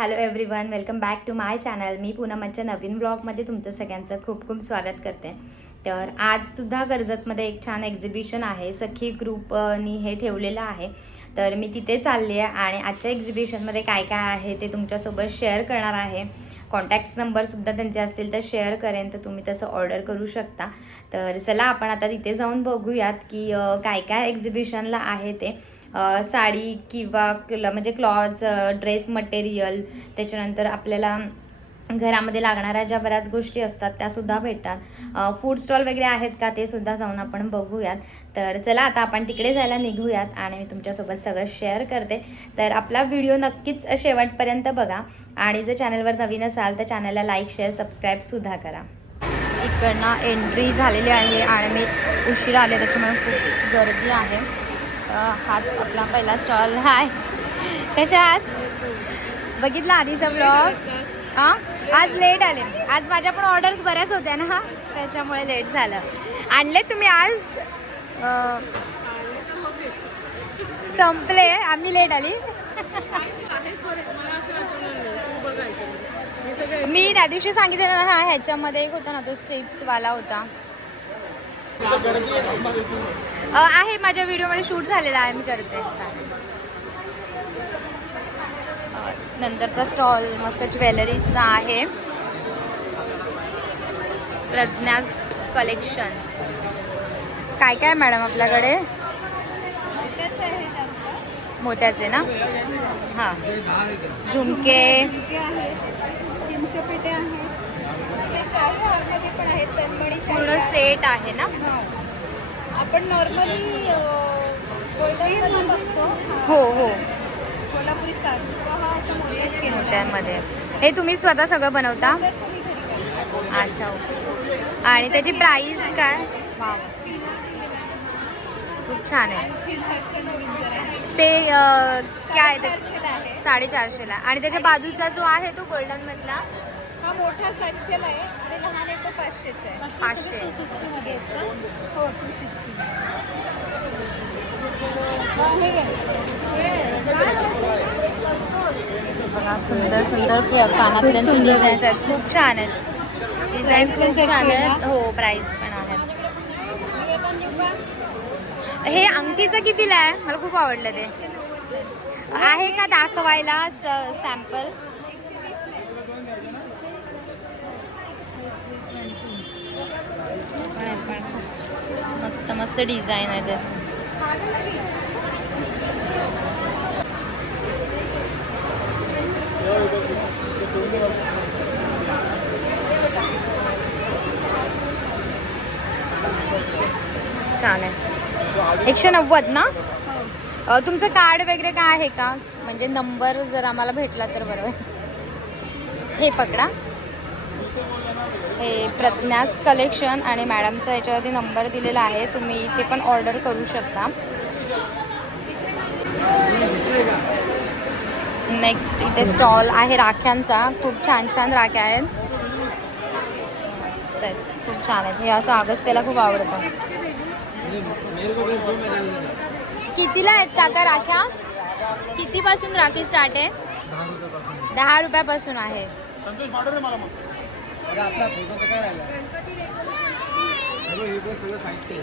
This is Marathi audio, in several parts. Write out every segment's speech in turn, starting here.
Hello everyone welcome back to my channel मी पूनमच्या नवीन ब्लॉगमध्ये तुमचं सगळ्यांचं खूप खूप स्वागत करते. तर आजसुद्धा कर्जतमध्ये एक छान एक्झिबिशन आहे. सखी ग्रुपनी हे ठेवलेलं आहे. तर मी तिथे चालली आहे आणि आजच्या एक्झिबिशनमध्ये काय काय आहे ते तुमच्यासोबत शेअर करणार आहे. कॉन्टॅक्ट्स नंबरसुद्धा त्यांचे असतील तर शेअर करेन तर तुम्ही तसं ऑर्डर करू शकता. तर चला आपण आता तिथे जाऊन बघूयात की काय काय एक्झिबिशनला आहे ते. साडी किंवा क्ल म्हणजे क्लॉज ड्रेस मटेरियल त्याच्यानंतर आपल्याला घरामध्ये लागणाऱ्या ज्या बऱ्याच गोष्टी असतात त्यासुद्धा भेटतात. फूड स्टॉल वगैरे आहेत का ते सुद्धा जाऊन आपण बघूयात. तर चला आता आपण तिकडे जायला निघूयात आणि मी तुमच्यासोबत सगळं शेअर करते. तर आपला व्हिडिओ नक्कीच शेवटपर्यंत बघा आणि जर चॅनलवर नवीन असाल तर चॅनलला लाईक शेअर सबस्क्राईबसुद्धा करा. इकडनं एंट्री झालेली आहे आणि मी उशीर आले त्याच्यामुळे खूप गर्दी आहे. हाच आपला पहिला स्टॉल आहे. कशा आहात? बघितला आधीचा ब्लॉग हां? आज लेट आले. आज माझ्या पण ऑर्डर्स बऱ्याच होत्या ना त्याच्यामुळे लेट झालं. आणले तुम्ही आज? संपले. आम्ही लेट आली. मी त्या दिवशी सांगितलेलं ना हा ह्याच्यामध्ये एक होता ना तो स्ट्रिप्सवाला होता. आहे माझ्या व्हिडिओमध्ये शूट झालेला आहे मी करते. नंतरचा स्टॉल मस्त ज्वेलरीचा आहे. प्रज्ञास कलेक्शन. काय काय मॅडम आपल्याकडे? मोत्याचे ना? हां. झुमके. चिंचपेटे पूर्ण. सेट आहे ना? आपण नॉर्मली हो हो. कोल्हापुरी हा. मोत्यांमध्ये हे तुम्ही स्वतः सगळं बनवता. अच्छा ओके. आणि त्याची प्राइस काय? खूप छान आहे. ते काय ते? साडेचारशेला. आणि त्याच्या बाजूचा जो आहे तो गोल्डन मधला? हा मोठा सातशेला आहे. आहे. हो टू सिक्स्टी घे. बघा सुंदर सुंदर कानातल्यांचे डिझाईन्स आहेत खूप छान आहेत. डिझाईन्स पण खूप छान आहेत. हो प्राइस पण आहेत हे अंगठीचं कितीला आहे? मला खूप आवडलं ते. आहे का दाखवायला सॅम्पल मस्त मस्त डिझाईन आहे ते. छान आहे. एकशे नव्वद ना? तुमचं कार्ड वगैरे काय आहे का? म्हणजे नंबर जर आम्हाला भेटला तर बरोबर हे पकडा. हे प्रज्ञास कलेक्शन आणि मॅडमचा याच्यावरती नंबर दिलेला आहे. तुम्ही इथे पण ऑर्डर करू शकता. नेक्स्ट इथे स्टॉल आहे राख्यांचा. खूप छान छान राख्या आहेत. मस्त आहेत. खूप छान आहेत. हे असं अगस्त्याला खूप आवडतं. कितीला आहेत काका राख्या? कितीपासून राखी स्टार्ट आहे? दहा रुपयापासून आहे.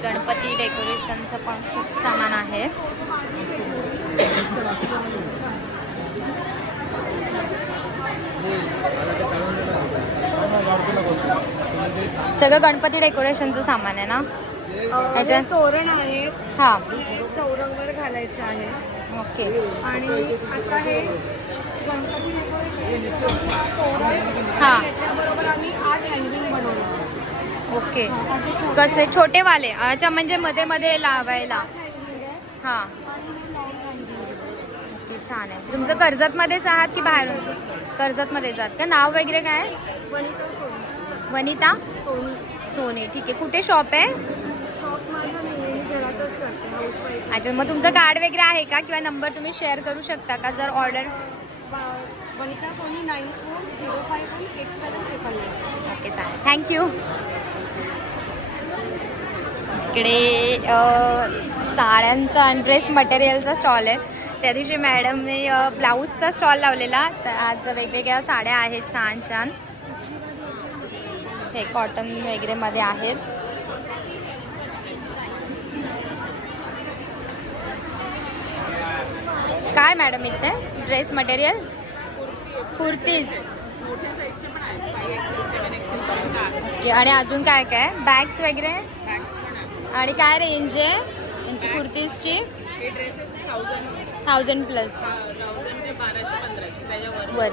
गणपती डेकोरेशनचं पण खूप सामान आहे. सगळं गणपती डेकोरेशनचं सामान आहे ना? ह्याच्यात तोरण आहे. हां. चौरंगर घालायचं आहे. ओके. आणि आता हे गणपती हां. त्याच्याबरोबर आम्ही आठ हँगिंग बनवलं. ओके. कसे? छोटे वाले. अच्छा म्हणजे मध्ये मध्ये लावायला. हां. छान आहे. तुमचं कर्जतमध्येच आहात की बाहेरून कर्जतमध्येच आहात का? नाव वगैरे काय? वनिता सोनी. वनिता? सोनी. सोनी. ठीक आहे. कुठे शॉप आहे? अच्छा मग तुमचं कार्ड वगैरे आहे का? किंवा नंबर तुम्ही शेअर करू शकता का? जर order Vanita Soni nine four zero five one eight seven triple nine. Okay चालेल थँक्यू इकडे साड्यांचा आणि ड्रेस मटेरियलचा स्टॉल आहे. त्या दिवशी मॅडमने ब्लाऊजचा स्टॉल लावलेला. तर आज वेगवेगळ्या साड्या आहेत छान छान. हे कॉटन वगैरेमध्ये आहेत. काय मॅडम इथे? Dress material kurtis. ओके आणि अजून काय काय? बॅग्स वगैरे? आणि काय रेंज आहे? यांची कुर्तीजची? थाउजंड प्लस वर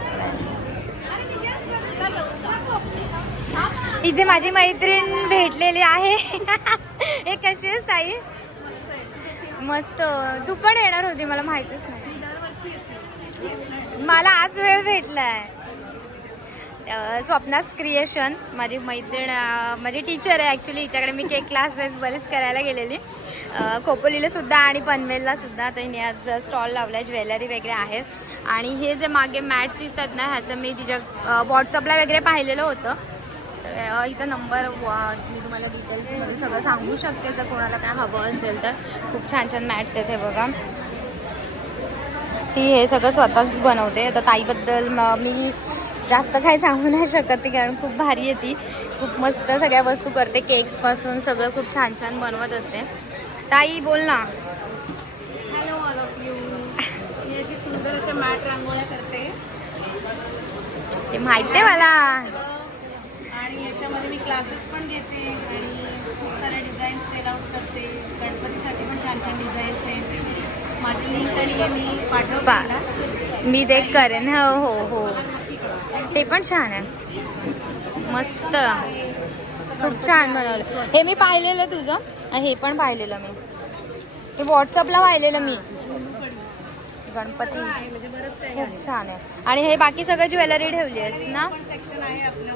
इथे माझी मैत्रीण भेटलेली आहे. हे कशी आहेस ताई? मस्त. तू पण येणार होती मला माहितीच नाही. मला आज वेळ भेटलाय. स्वप्नास क्रिएशन माझी मैत्रीण माझी टीचर आहे ॲक्च्युली हिच्याकडे मी केक क्लासेस बरेच करायला गेलेली. खोपोलीला सुद्धा आणि पनवेलला सुद्धा. तर हिने आज स्टॉल लावला आहे ज्वेलरी वगैरे आहेत आणि हे जे मागे मॅट्स दिसतात ना ह्याचं मी तिच्या व्हॉट्सअपला वगैरे पाहिलेलं होतं. इथं नंबर मी तुम्हाला डिटेल्समध्ये सगळं सांगू शकते. जर कोणाला काय हवं असेल तर. खूप छान छान मॅट्स आहेत हे बघा. ती हे सगळं स्वतःच बनवते. आता ताईबद्दल म- मी जास्त काही सांगू नाही शकत ती कारण खूप भारी आहे ती. खूप मस्त सगळ्या वस्तू करते. केक्सपासून सगळं खूप छान छान बनवत असते. ताई बोल ना. हॅलो ऑल ऑफ यू मी अशी सुंदर अशा मॅट रांगोळ्या करते. ते माहिती आहे मला. आणि याच्यामध्ये मी क्लासेस पण घेते आणि खूप साऱ्या डिझाईन सेल आउट करते. गणपतीसाठी पण छान छान डिझाईन्स आहेत. माझी लिंक आणि मी पाठवते. तुला. मी ते करेन. हो हो हो. ते पण छान आहे. मस्त. खूप छान बनवलं. हे मी पाहिलेलं तुझं. आणि हे पण पाहिलेलं मी. ते व्हॉट्सअपला पाहिलेलं मी. गणपती. आहे म्हणजे बरंच काही आहे खूप छान आहे. आणि हे बाकी सगळं ज्वेलरी ठेवली आहेस ना? पण सेक्शन आहे आपलं.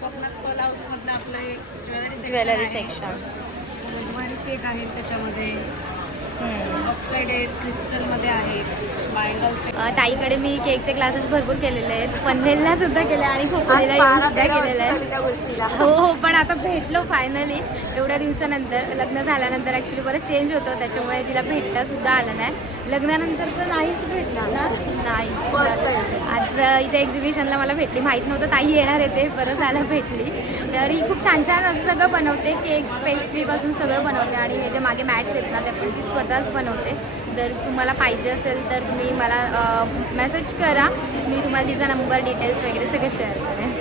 स्वप्नात कल हाऊसमधलं आपलं हे ज्वेलरी ज्वेलरी सेक्शन त्याच्यामध्ये. ऑक्साईड आहेत क्रिस्टलमध्ये आहेत ताईकडे मी केकचे क्लासेस भरपूर केलेले आहेत. पनवेलला सुद्धा केले आणि खोपोलीला सुद्धा केलेलं आहे त्या गोष्टीला. हो हो पण आता भेटलो फायनली एवढ्या दिवसानंतर लग्न झाल्यानंतर ॲक्च्युली बरं चेंज होतं. त्याच्यामुळे तिला भेटता सुद्धा आलं नाही. लग्नानंतर तर नाहीच भेटला ना? नाहीच. आज इथे एक्झिबिशनला मला भेटली. माहीत नव्हतं ताई येणार आहे ते. बरं झालं भेटली. तर ही खूप छान छान असं सगळं बनवते. केक पेस्ट्रीपासून सगळं बनवते आणि हे जे मागे मॅट्स आहेत ना ते पण ती स्वतःच बनवते. जर तुम्हाला पाहिजे असेल तर तुम्ही मला मेसेज करा. मी तुम्हाला तिचा नंबर डिटेल्स वगैरे सगळं शेअर करेन.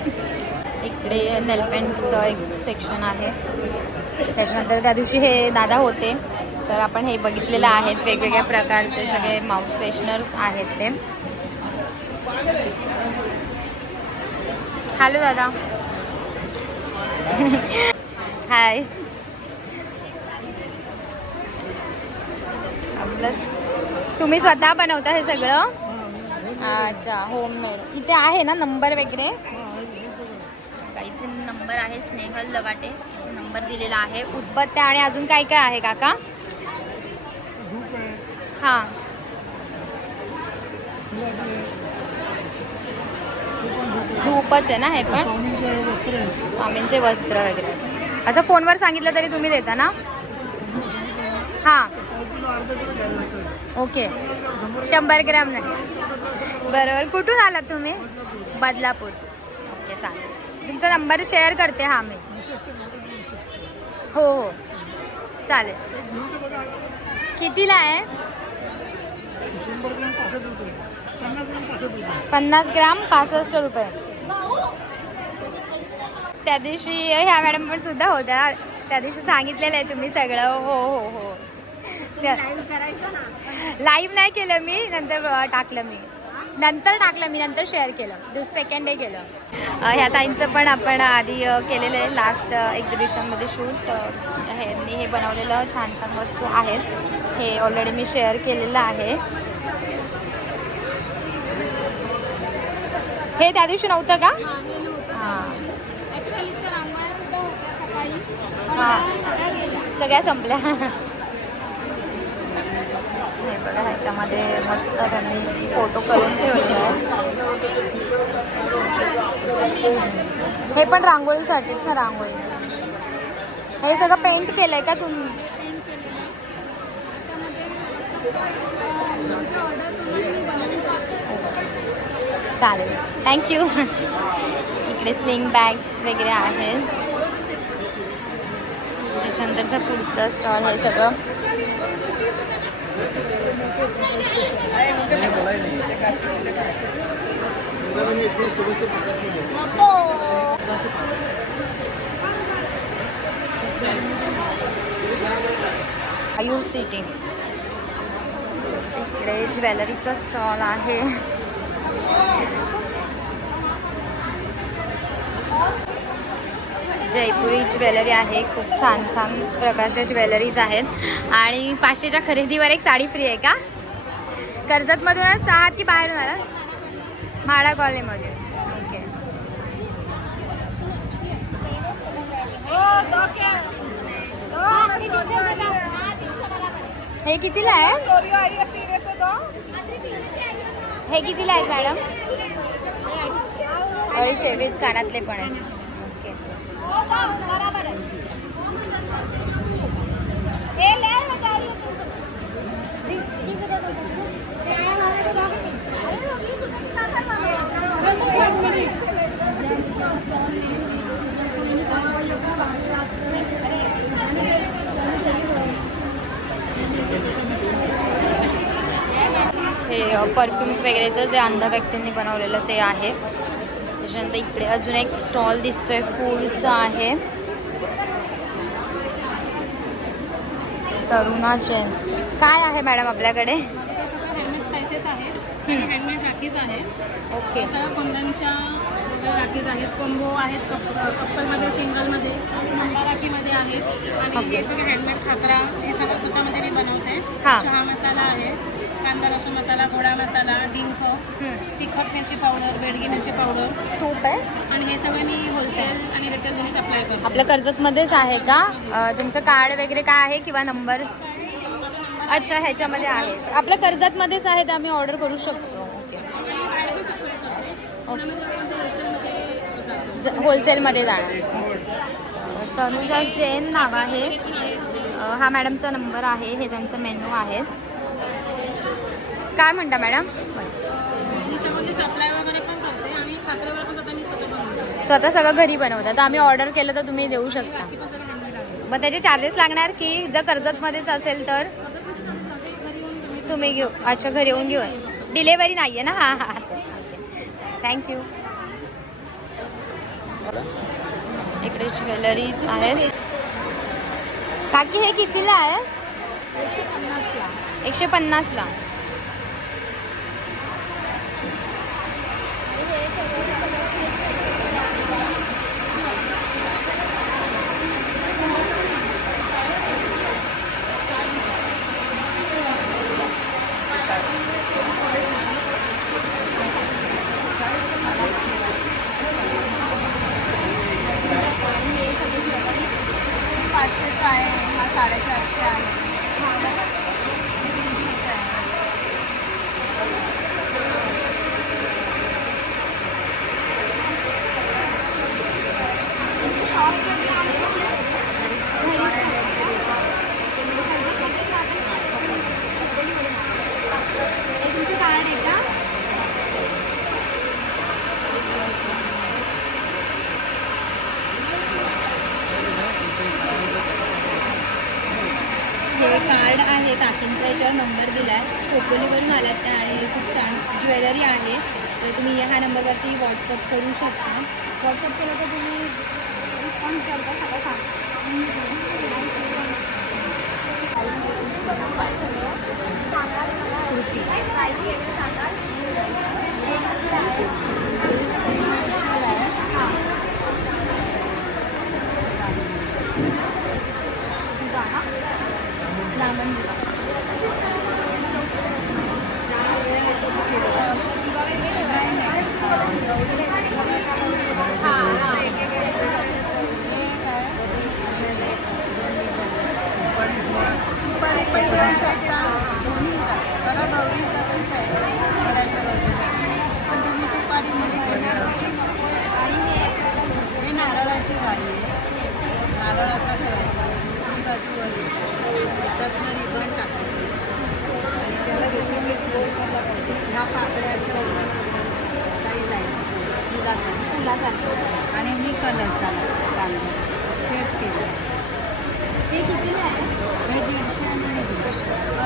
इकडे नेलपेंटचं एक सेक्शन आहे. त्याच्यानंतर त्या दिवशी हे दादा होते. तर आपण हे बघितलेलं आहेत. वेगवेगळ्या प्रकारचे सगळे माउथ फ्रेशनर्स आहेत ते. हॅलो दादा. हाय. प्लस तुम्ही स्वतः बनवता हे सगळं? अच्छा होममेड इथे आहे ना नंबर वगैरे? इथे नंबर आहे स्नेहल लवाटे. इथे नंबर दिलेला आहे. उदबत्त्या आणि अजून काय काय आहे काका? हां. धूपच आहे ना हे पण? स्वामींचे वस्त्र वगैरे. असं फोनवर सांगितलं तरी तुम्ही देता ना? हां. ओके. शंभर ग्रॅम नाही. बरोबर. कुठून आलात तुम्ही? बदलापूर. ओके चालेल. तुमचा नंबर शेअर करते हां मी. हो हो. चालेल. कितीला आहे? पन्नास ग्राम पासष्ट रुपये. त्या दिवशी ह्या मॅडम पण सुद्धा होत्या. त्या दिवशी सांगितलेलं आहे तुम्ही सगळं. हो हो हो. लाईव्ह नाही केलं मी नंतर टाकलं मी. नंतर टाकलं मी नंतर शेअर केलं. दुस सेकंड डे केलं. ह्या ताईंचं पण आपण आधी केलेलं आहे. लास्ट एक्झिबिशनमध्ये शूट ह्यांनी हे बनवलेलं छान छान वस्तू आहेत. हे ऑलरेडी मी शेअर केलेलं आहे. हे त्या दिवशी नव्हतं का? हां ॲक्च्युअलीच्या रांगोळ्या सुद्धा होत्या सकाळी पण हां. सगळ्या संपल्या. हे बघा ह्याच्यामध्ये मस्त त्यांनी फोटो करून ठेवले हे पण रांगोळीसाठीच ना रांगोळी. हे सगळं पेंट केलंय का तुम्ही? आहे चालेल थँक्यू इकडे स्लिंग बॅग्स वगैरे आहेत. त्याच्यानंतरचा पुढचा स्टॉल आहे सगळं. आयुर सिटी. इकडे ज्वेलरीचा स्टॉल आहे. जयपुरी ज्वेलरी आहे खूप छान छान प्रकारच्या ज्वेलरीज आहेत आणि पाचशेच्या खरेदीवर एक साडी फ्री आहे का कर्जतमधूनच आहात की बाहेरून आला म्हाडा कॉलनीमध्ये ओके हे कितीला आहे हे कितीला आहेत मॅडम अडीचशे वीस कानातले पण आहेत हे परफ्युम्स वगैरेचं जे अंध व्यक्तींनी बनवलेलं ते आहे. त्याच्यानंतर इकडे अजून एक स्टॉल दिसतोय फूडचा आहे. तरुणा जैन. काय आहे मॅडम आपल्याकडे? हँडमेड स्पायसेस आहेत. आणि हँडमेड राखीज आहेत. ओके. कुंदनच्या राखीज आहेत. कोंबो आहेत कप कप्पलमध्ये सिंगलमध्ये मंबा राखीमध्ये आहेत. आणि हे सगळे हँडमेड खाकरा हे सगळं स्वतःमध्ये मी बनवते. हां. चहा मसाला आहे. कांदा लसूण मसाला गोडा मसाला डिंक तिखट मिरची पावडर बेडगी मिरची पावडर खूप आहे. आणि हे सगळं मी होलसेल आणि रिटेल दोन्ही सप्लाय करते. आपलं कर्जतमध्येच आहे का? अं, तुमचं कार्ड वगैरे काय आहे किंवा नंबर अच्छा ह्याच्यामध्ये आहे. आपलं कर्जतमध्येच आहे तर आम्ही ऑर्डर करू शकतो. ओके. होलसेलमध्ये जाणार. तनुजा जैन नाव आहे. अं, हा मॅडमचा नंबर आहे. हे त्यांचं मेनू आहे. काय म्हणता मॅडम? स्वतः सगळं घरी बनवता तर आम्ही ऑर्डर केलं तर तुम्ही देऊ शकता. बाकी मग त्याचे चार्जेस लागणार की जर कर्जतमध्येच असेल तर? तुम्ही तुम्ही घेऊ अच्छा घरी येऊन घेऊ. डिलेवरी नाही आहे ना? हां हां थँक्यू इकडे ज्वेलरीज आहेत. काकी हे कितीला आहे? एकशे पन्नासला. काकींचा याच्यावर नंबर दिला आहे खोपोलीवरून आलात त्या आणि खूप छान ज्वेलरी आहे. तर तुम्ही ह्या नंबरवरती व्हॉट्सअप करू शकता. व्हॉट्सअप केलं तर तुम्ही रिस्पॉन्स करता सगळं सांग दुपारी पण येऊ शकता दोन्ही बरं गौरीचा पण काय फुलासारखं आणि ही कलरचा तांदूळ सेट केलं. हे कितीला आहे? हे दीडशे आणि हे दीडशे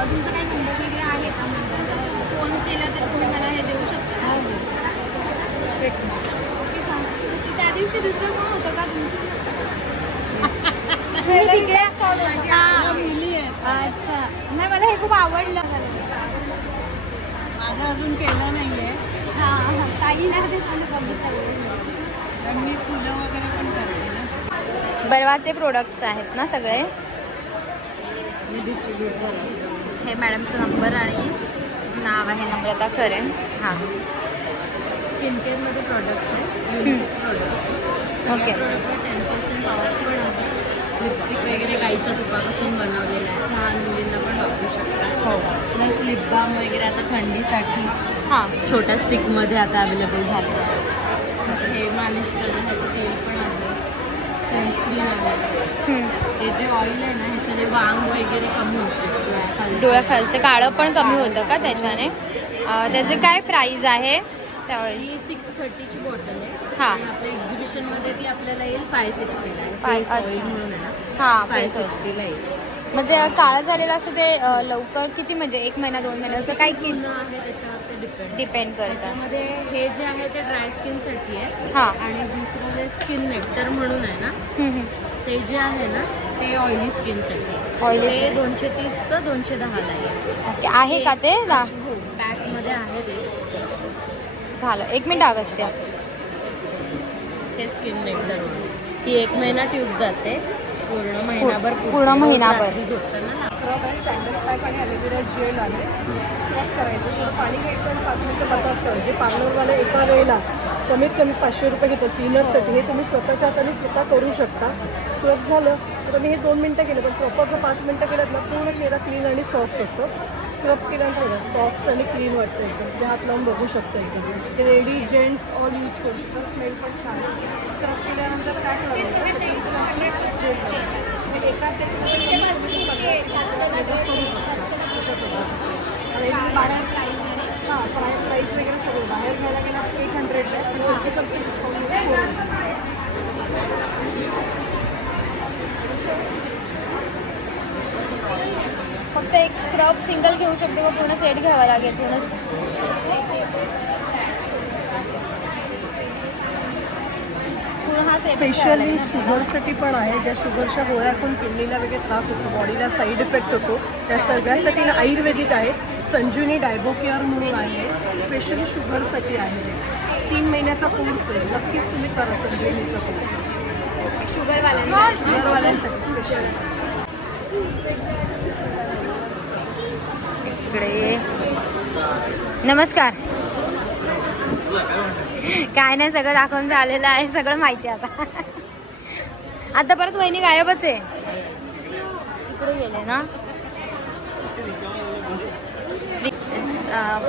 तुमचं काही नंबर वगैरे आहे का? म्हणजे फोन केला तर तुम्ही मला हे देऊ शकता? एक ओके संस्कृती. त्या दिवशी दुसरं कोण होतं का तुमचं? हां. अच्छा. नाही मला हे खूप आवडलं. माझं अजून केलं नाही आहे हां. ताईला ते सांगू बर्वाचे प्रोडक्ट्स आहेत ना सगळे? हे मॅडमचा नंबर आणि नाव आहे नम्रता खरे हां. स्किन केअरमध्ये प्रॉडक्ट्स आहे unique product okay. Ten percent lipstick वगैरे गाईच्या तुपापासून बनवलेलं आहे. लहान मुलींना पण वापरू शकतात हो. प्लस लिप बाम वगैरे आता थंडीसाठी हां. छोट्या स्टिकमध्ये आता अवेलेबल झालेलं आहे. हे मालिश करण्यासाठी तेल पण आहे. सनस्क्रीन आहे. हे जे ऑइल आहे ना ह्याच्याने वांग वगैरे कमी होते डोळ्याखाली डोळ्याखालचं काळं पण कमी होतं का त्याच्याने? त्याचे काय प्राईज आहे? ही सिक्स थर्टीची बॉटल आहे. हां. आपल्या एक्झिबिशनमध्ये ती आपल्याला येईल फाय सिक्स्टीला अच्छा. म्हणून आहे ना. हां फाय. सिक्स्टीला येईल. म्हणजे काळं झालेलं असतं ते लवकर किती म्हणजे एक महिना दोन महिना असं काय की पूर्ण आहे त्याच्यावर डिपेंड डिपेंड करतं. त्याच्यामध्ये हे जे आहे ते ड्राय स्किनसाठी आहे. हां. आणि दुसरं जे स्किन नेक्टर म्हणून आहे ना. ते जे आहे ना ते ऑइली स्किनसाठी Oily ते skin. दोनशे तीस तर दोनशे दहाला आहे आहे का ते? दा- हो पॅकमध्ये आहे ते. झालं. एक मिनिट आगच त्या हे स्किन नेक्टर म्हणून. ही एक महिना ट्यूब जाते. पूर्ण महिनाभर पूर्ण महिनाभर. रात्री झोपताना लागते. स्क्रब आहे सँडल पॅक आणि ॲलोवेरा जेल आहे स्क्रब करायचं थोडं पाणी घ्यायचं आणि पाच मिनटं मसाज करायचे पार्लरवाले एका वेळेला कमीत कमी पाचशे रुपये घेतात क्लिनरसाठी हे तुम्ही स्वतःच्या हाताने स्वतः करू शकता स्क्रब झालं तर मी हे दोन मिनटं केलं पण प्रॉपर जर पाच मिनटं केलं ना पूर्ण चेहरा क्लीन आणि सॉफ्ट होतं स्क्रब केल्यानंतर सॉफ्ट आणि क्लीन वाटतं एकदम। ते हात लावून बघू शकता एकदम। ते लेडी जेंट्स ऑल यूज़ करू शकता स्मेल पण छान स्क्रब केल्यानंतर काय एका सेटमध्ये बाहेर हाँ बाहेर प्राईस वगैरे सगळं बाहेर घ्यायला गेलं एट हंड्रेड आहे फक्त एक स्क्रब सिंगल घेऊ शकते का? पूर्ण सेट घ्यावा लागेल पूर्ण पूर्ण हा सेट स्पेशली शुगरसाठी पण आहे ज्या शुगरच्या गोळ्या पण किडनीला वगैरे त्रास होतो बॉडीला साईड इफेक्ट होतो त्या सगळ्यासाठी ना आयुर्वेदिक आहे. संजीवनी डायबोकेअर म्हणून आहे. स्पेशली शुगरसाठी आहे. तीन महिन्याचा कोर्स आहे. नक्कीच तुम्ही करा संजीवनीचा कोर्स शुगरवाल्यांना शुगरवाल्यांसाठी स्पेशल इकडे. नमस्कार. काय नाही सगळं दाखवून झालेलं आहे सगळं माहिती आहे आता. आता परत वहिनी गायबच आहे. इकडे गेले ना.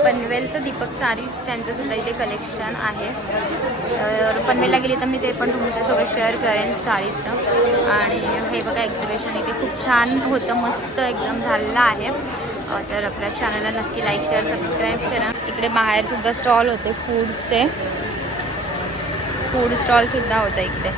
पनवेलचं दीपक सारीज त्यांचं सुद्धा इथे कलेक्शन आहे. तर पनवेलला गेली तर मी ते पण तुमच्यासोबत शेअर करेन सारीजचं. आणि हे बघा एक्झिबिशन इथे खूप छान होतं मस्त एकदम झालेलं आहे. तर आपल्या चॅनलला नक्की लाईक शेअर सबस्क्राईब करा. इकडे बाहेर सुद्धा स्टॉल होते फूडचे फूड स्टॉलसुद्धा होतं इकडे.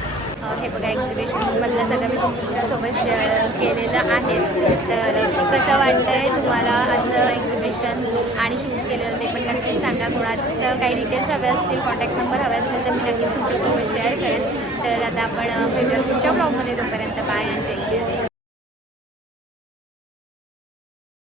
हे बघा एक्झिबिशनमधलं सगळं मी तुमच्यासोबत शेअर केलेलं आहेच तर कसं वाटतं आहे तुम्हाला आजचं एक्झिबिशन आणि शूट केलेलं ते पण नक्कीच सांगा. कोणाचं काही डिटेल्स हवे असतील कॉन्टॅक्ट नंबर हवे असतील तर मी नक्कीच तुमच्यासोबत शेअर करेन. तर आता आपण भेटूया पुढच्या ब्लॉगमध्ये तोपर्यंत. Bye and thank you